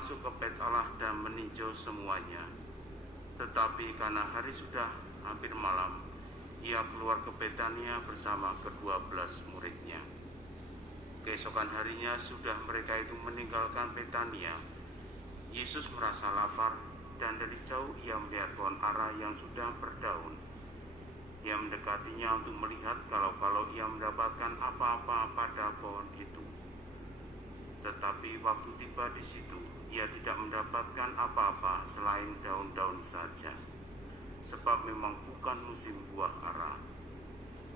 masuk ke bait Allah dan meninjau semuanya. Tetapi karena hari sudah hampir malam, ia keluar ke Betania bersama ke-12 muridnya. Keesokan harinya sudah mereka itu meninggalkan Betania. Yesus merasa lapar, dan dari jauh ia melihat pohon ara yang sudah berdaun. Ia mendekatinya untuk melihat kalau ia mendapatkan apa-apa pada pohon itu. Tetapi waktu tiba di situ, ia tidak mendapatkan apa-apa selain daun-daun saja, sebab memang bukan musim buah ara.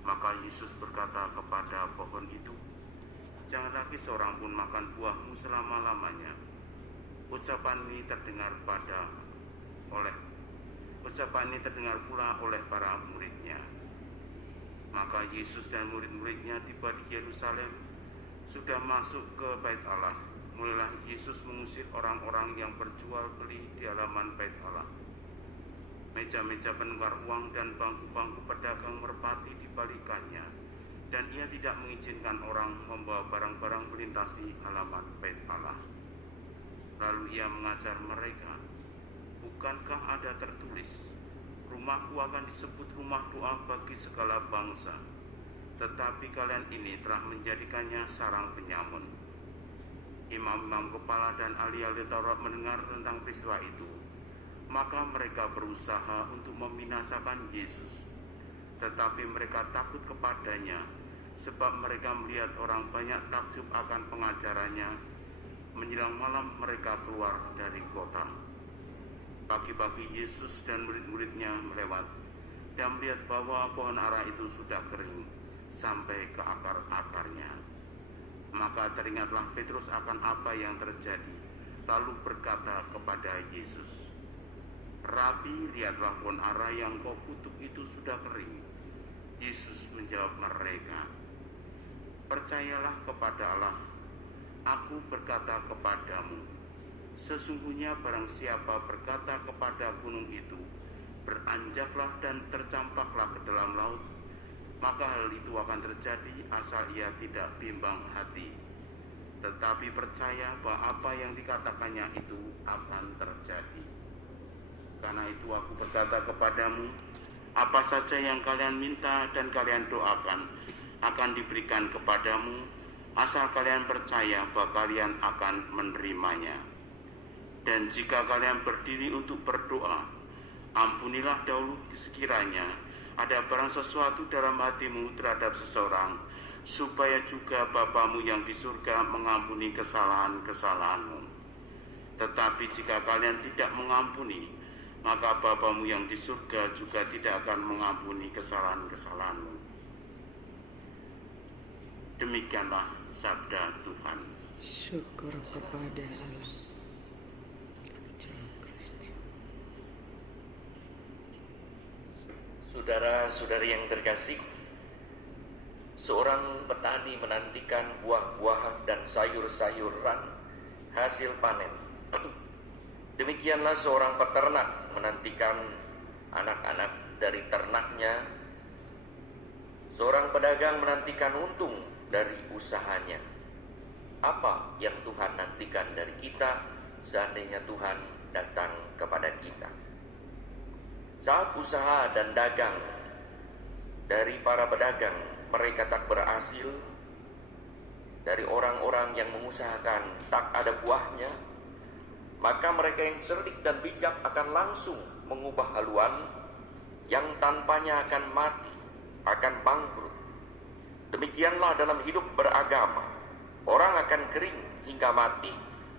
Maka Yesus berkata kepada pohon itu, "Jangan lagi seorang pun makan buahmu selama-lamanya." Ucapan ini terdengar pula oleh para muridnya. Maka Yesus dan murid-muridnya tiba di Yerusalem. Sudah masuk ke bait Allah, mulailah Yesus mengusir orang-orang yang berjual beli di halaman bait Allah. Meja-meja penukar uang dan bangku-bangku pedagang merpati dibalikannya, dan ia tidak mengizinkan orang membawa barang-barang melintasi halaman bait Allah. Lalu ia mengajar mereka, "Bukankah ada tertulis, rumahku akan disebut rumah doa bagi segala bangsa, tetapi kalian ini telah menjadikannya sarang penyamun." Imam-imam kepala dan ahli-ahli Taurat mendengar tentang peristiwa itu, maka mereka berusaha untuk membinasakan Yesus. Tetapi mereka takut kepadanya, sebab mereka melihat orang banyak takjub akan pengajarannya. Menjelang malam mereka keluar dari kota. Pagi-pagi Yesus dan murid-muridnya melewat dan melihat bahwa pohon ara itu sudah kering sampai ke akar-akarnya. Maka teringatlah Petrus akan apa yang terjadi, lalu berkata kepada Yesus, "Rabi, lihatlah pohon ara yang kau kutuk itu sudah kering." Yesus menjawab mereka, "Percayalah kepada Allah. Aku berkata kepadamu, sesungguhnya barang siapa berkata kepada gunung itu, beranjaklah dan tercampaklah ke dalam laut, maka hal itu akan terjadi asal ia tidak bimbang hati, tetapi percaya bahwa apa yang dikatakannya itu akan terjadi. Karena itu aku berkata kepadamu, apa saja yang kalian minta dan kalian doakan akan diberikan kepadamu, asal kalian percaya bahwa kalian akan menerimanya. Dan jika kalian berdiri untuk berdoa, ampunilah dahulu sekiranya ada barang sesuatu dalam hatimu terhadap seseorang, supaya juga Bapamu yang di surga mengampuni kesalahan-kesalahanmu. Tetapi jika kalian tidak mengampuni, maka Bapamu yang di surga juga tidak akan mengampuni kesalahan-kesalahanmu." Demikianlah sabda Tuhan. Syukur kepada Allah. Saudara-saudari yang terkasih, seorang petani menantikan buah-buahan dan sayur-sayuran hasil panen. Demikianlah seorang peternak menantikan anak-anak dari ternaknya. Seorang pedagang menantikan untung dari usahanya. Apa yang Tuhan nantikan dari kita seandainya Tuhan datang kepada kita? Saat usaha dan dagang dari para pedagang mereka tak berhasil, dari orang-orang yang mengusahakan tak ada buahnya, maka mereka yang cerdik dan bijak akan langsung mengubah haluan yang tanpanya akan mati, akan bangkrut. Demikianlah dalam hidup beragama, orang akan kering hingga mati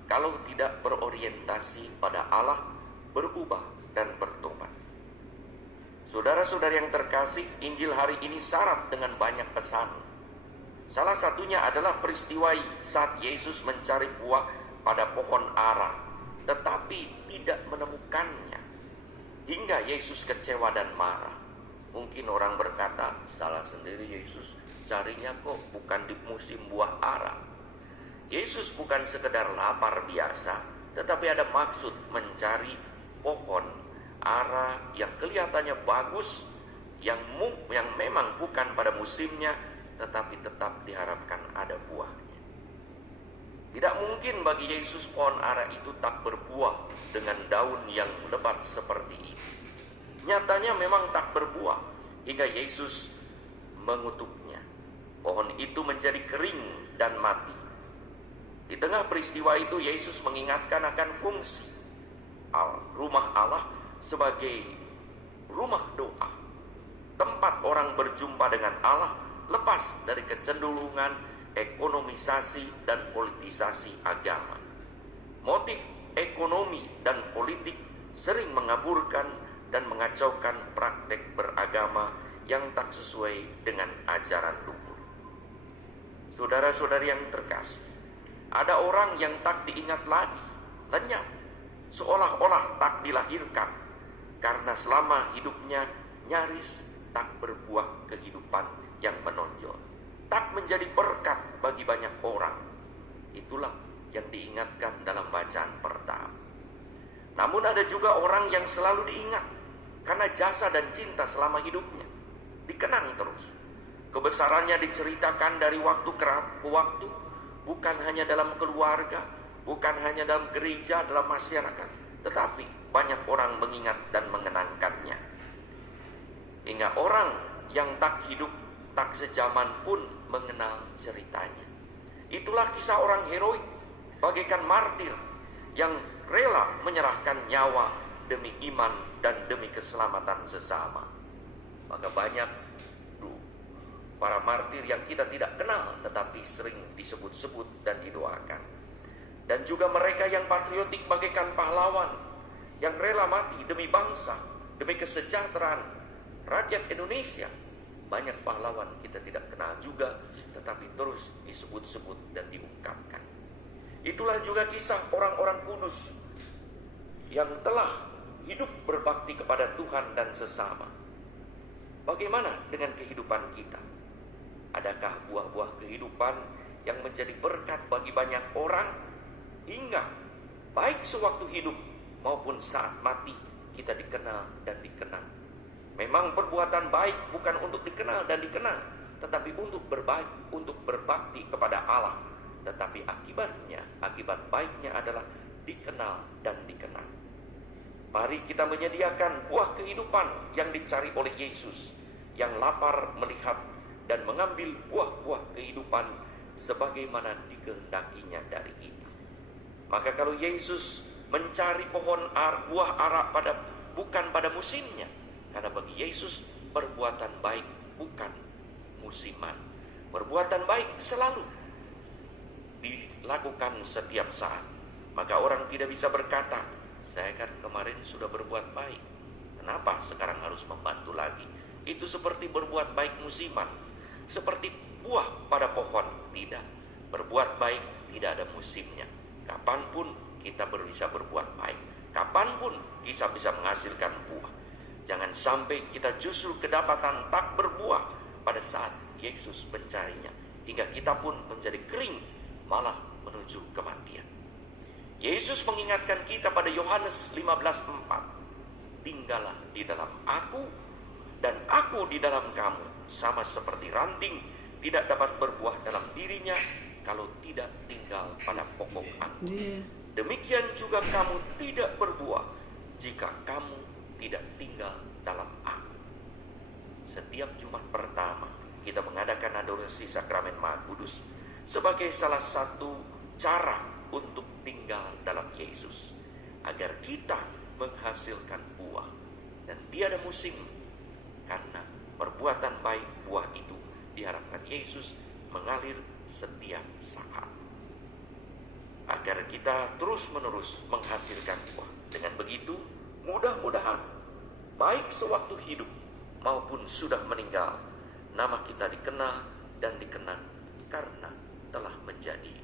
kalau tidak berorientasi pada Allah, berubah dan bertobat. Saudara-saudari yang terkasih, Injil hari ini syarat dengan banyak pesan. Salah satunya adalah peristiwa saat Yesus mencari buah pada pohon ara, tetapi tidak menemukannya. Hingga Yesus kecewa dan marah. Mungkin orang berkata, salah sendiri Yesus, carinya kok bukan di musim buah ara. Yesus bukan sekedar lapar biasa, tetapi ada maksud mencari pohon ara yang kelihatannya bagus, yang memang bukan pada musimnya, tetapi tetap diharapkan ada buahnya. Tidak mungkin bagi Yesus pohon ara itu tak berbuah dengan daun yang lebat seperti ini. Nyatanya memang tak berbuah hingga Yesus mengutuknya. Pohon itu menjadi kering dan mati. Di tengah peristiwa itu Yesus mengingatkan akan fungsi rumah Allah sebagai rumah doa, tempat orang berjumpa dengan Allah lepas dari kecenderungan ekonomisasi dan politisasi agama. Motif ekonomi dan politik sering mengaburkan dan mengacaukan praktek beragama yang tak sesuai dengan ajaran luhur. Saudara-saudari yang terkasih, ada orang yang tak diingat lagi, lenyap, seolah-olah tak dilahirkan, karena selama hidupnya nyaris tak berbuah kehidupan yang menonjol, tak menjadi berkat bagi banyak orang. Itulah yang diingatkan dalam bacaan pertama. Namun ada juga orang yang selalu diingat karena jasa dan cinta selama hidupnya, dikenang terus. Kebesarannya diceritakan dari waktu ke waktu, bukan hanya dalam keluarga, bukan hanya dalam gereja, dalam masyarakat, tetapi banyak orang mengingat dan mengenangkannya. Hingga orang yang tak hidup, tak sejaman pun mengenal ceritanya. Itulah kisah orang heroik, bagaikan martir yang rela menyerahkan nyawa demi iman dan demi keselamatan sesama. Maka banyak para martir yang kita tidak kenal tetapi sering disebut-sebut dan didoakan. Dan juga mereka yang patriotik bagaikan pahlawan yang rela mati demi bangsa, demi kesejahteraan rakyat Indonesia. Banyak pahlawan kita tidak kenal juga, tetapi terus disebut-sebut dan diungkapkan. Itulah juga kisah orang-orang kudus yang telah hidup berbakti kepada Tuhan dan sesama. Bagaimana dengan kehidupan kita? Adakah buah-buah kehidupan yang menjadi berkat bagi banyak orang, hingga baik sewaktu hidup maupun saat mati kita dikenal dan dikenang? Memang perbuatan baik bukan untuk dikenal dan dikenang, tetapi untuk berbaik, untuk berbakti kepada Allah. Tetapi akibat baiknya adalah dikenal dan dikenang. Mari kita menyediakan buah kehidupan yang dicari oleh Yesus, yang lapar melihat dan mengambil buah-buah kehidupan sebagaimana dikehendakinya dari kita. Maka kalau Yesus mencari pohon buah ara bukan pada musimnya, karena bagi Yesus perbuatan baik bukan musiman. Perbuatan baik selalu dilakukan setiap saat. Maka orang tidak bisa berkata, saya kan kemarin sudah berbuat baik, kenapa sekarang harus membantu lagi? Itu seperti berbuat baik musiman, seperti buah pada pohon. Tidak, berbuat baik tidak ada musimnya. Kapanpun kita bisa berbuat baik, kapanpun kita bisa menghasilkan buah. Jangan sampai kita justru kedapatan tak berbuah pada saat Yesus mencarinya, hingga kita pun menjadi kering, malah menuju kematian. Yesus mengingatkan kita pada Yohanes 15:4, tinggallah di dalam aku dan aku di dalam kamu, sama seperti ranting tidak dapat berbuah dalam dirinya kalau tidak tinggal pada pokok aku. Demikian juga kamu tidak berbuah jika kamu tidak tinggal dalam aku. Setiap Jumat pertama kita mengadakan adorasi sakramen Maha Kudus sebagai salah satu cara untuk tinggal dalam Yesus, agar kita menghasilkan buah dan tiada musim, karena perbuatan baik buah itu diharapkan Yesus mengalir setiap saat, agar kita terus-menerus menghasilkan buah. Dengan begitu, mudah-mudahan baik sewaktu hidup maupun sudah meninggal, nama kita dikenal dan dikenang karena telah menjadi